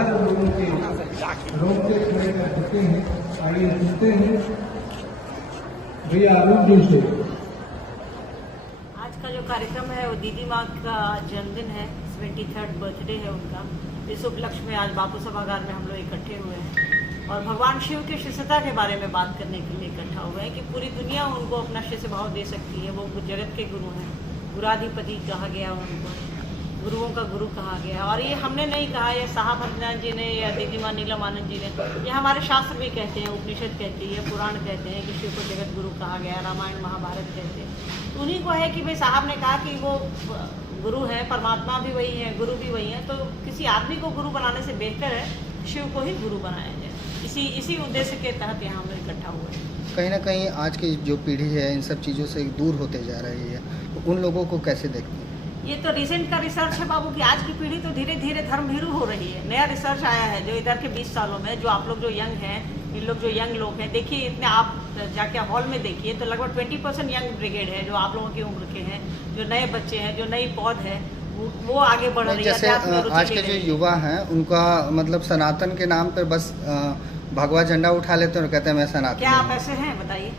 हर लोगों के रोंगटे खड़े कर देते हैं। आइए सुनते हैं भैया अरुण जी से। आज का जो कार्यक्रम है वो दीदी माँ का जन्मदिन है, 73rd बर्थडे है उनका। इस उपलक्ष्य में आज बापू सभागार में हम लोग इकट्ठे हुए हैं और भगवान शिव के शिष्यता के बारे में बात करने के लिए इकट्ठा हुए हैं कि पूरी दुनिया उनको अपना शिष्य भाव दे सकती है। वो जगत के गुरु हैं, गुराधिपति कहा गया उनको, गुरुओं का गुरु कहा गया। और ये हमने नहीं कहा, ये साहब हरनाथ जी ने या दीदी माँ नीलम आनंद जी ने, ये हमारे शास्त्र भी कहते हैं, उपनिषद कहती है, पुराण कहते हैं कि शिव को जगत गुरु कहा गया, रामायण महाभारत कहते हैं। तो उन्हीं को है कि भाई साहब ने कहा कि वो गुरु है, परमात्मा भी वही है, गुरु भी वही है, तो किसी आदमी को गुरु बनाने से बेहतर है शिव को ही गुरु बनाया जाए। इसी उद्देश्य के तहत यहाँ हम लोग इकट्ठा हुए हैं। कहीं ना कहीं आज की जो पीढ़ी है इन सब चीज़ों से दूर होते जा रही है, तो उन लोगों को कैसे देखते हैं? ये तो रिसेंट का रिसर्च है बाबू कि आज की पीढ़ी तो धीरे धीरे धर्मभीरू हो रही है। नया रिसर्च आया है जो इधर के 20 सालों में, जो आप लोग जो यंग हैं, इन लोग जो यंग लोग हैं, देखिए इतने आप जाके हॉल में देखिए तो लगभग 20% यंग ब्रिगेड है जो आप लोगों की उम्र के हैं, जो नए बच्चे हैं, जो नई पौध है, वो आगे बढ़ रही है। जैसे आज के जो युवा हैं उनका मतलब सनातन के नाम पर बस भगवा झंडा उठा लेते हैं और कहते हैं मैं सनातन। क्या आप ऐसे हैं बताइए?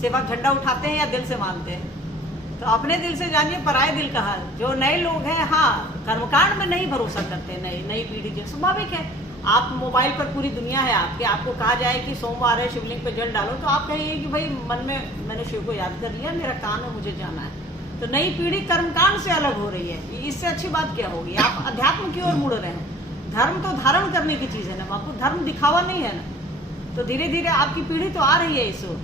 सेवक झंडा उठाते हैं या दिल से मानते हैं? तो अपने दिल से जानिए, पराये दिल का हाल। जो नए लोग हैं, हाँ, कर्मकांड में नहीं भरोसा करते, नई पीढ़ी जो स्वाभाविक है। आप मोबाइल पर पूरी दुनिया है आपको कहा जाए कि सोमवार है, शिवलिंग पे जल डालो, तो आप कहिए कि भाई मन में मैंने शिव को याद कर लिया, मेरा काम है, मुझे जाना है। तो नई पीढ़ी कर्मकांड से अलग हो रही है, इससे अच्छी बात क्या होगी? आप अध्यात्म की ओर मुड़ रहे हैं। धर्म तो धारण करने की चीज है ना बापू, धर्म दिखावा नहीं है ना। तो धीरे धीरे आपकी पीढ़ी तो आ रही है इस ओर,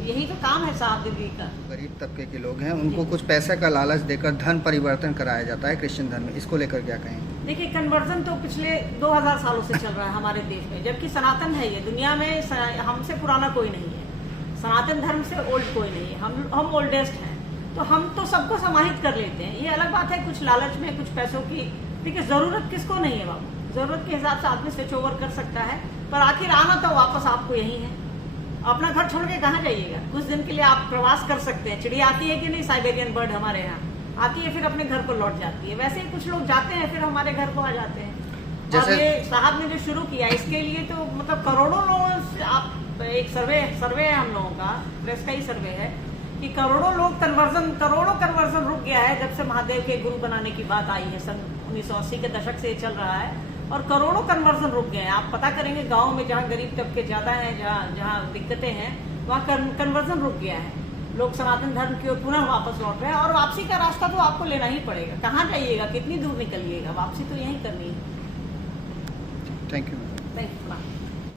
यही तो काम है साहब दीदी का। गरीब तबके के लोग हैं, उनको कुछ पैसे का लालच देकर धन परिवर्तन कराया जाता है क्रिश्चियन धर्म में, इसको लेकर क्या कहें? देखिए, कन्वर्जन तो पिछले 2000 सालों से चल रहा है हमारे देश में, जबकि सनातन है ये दुनिया में, हमसे पुराना कोई नहीं है, सनातन धर्म से ओल्ड कोई नहीं है, हम ओल्डेस्ट हैं। तो हम तो सबको समाहित कर लेते हैं। ये अलग बात है कुछ लालच में, कुछ पैसों की, देखिए जरूरत किसको नहीं है बाबू, जरूरत के हिसाब से आदमी स्विच ओवर कर सकता है, पर आखिर आना तो वापस आपको यही है। अपना घर छोड़ के कहाँ जाइएगा? कुछ दिन के लिए आप प्रवास कर सकते हैं। चिड़िया आती है कि नहीं, साइबेरियन बर्ड हमारे यहाँ आती है, फिर अपने घर को लौट जाती है। वैसे ही कुछ लोग जाते हैं, फिर हमारे घर को आ जाते हैं। और ये साहब ने जो शुरू किया, इसके लिए तो मतलब करोड़ों लोगों से, आप एक सर्वे है हम लोगों का, प्रेस का ही सर्वे है कि करोड़ों कन्वर्जन रुक गया है जब से महादेव के गुरु बनाने की बात आई है। सन 1980 के दशक से चल रहा है और करोड़ों कन्वर्जन रुक गए हैं। आप पता करेंगे गाँव में जहाँ गरीब तबके ज्यादा हैं, जहाँ दिक्कतें हैं, वहाँ कन्वर्जन रुक गया है। लोग सनातन धर्म की ओर पुनः वापस लौट रहे हैं और वापसी का रास्ता तो आपको लेना ही पड़ेगा। कहाँ जाइएगा, कितनी दूर निकलिएगा, वापसी तो यहीं करनी है। Thank you.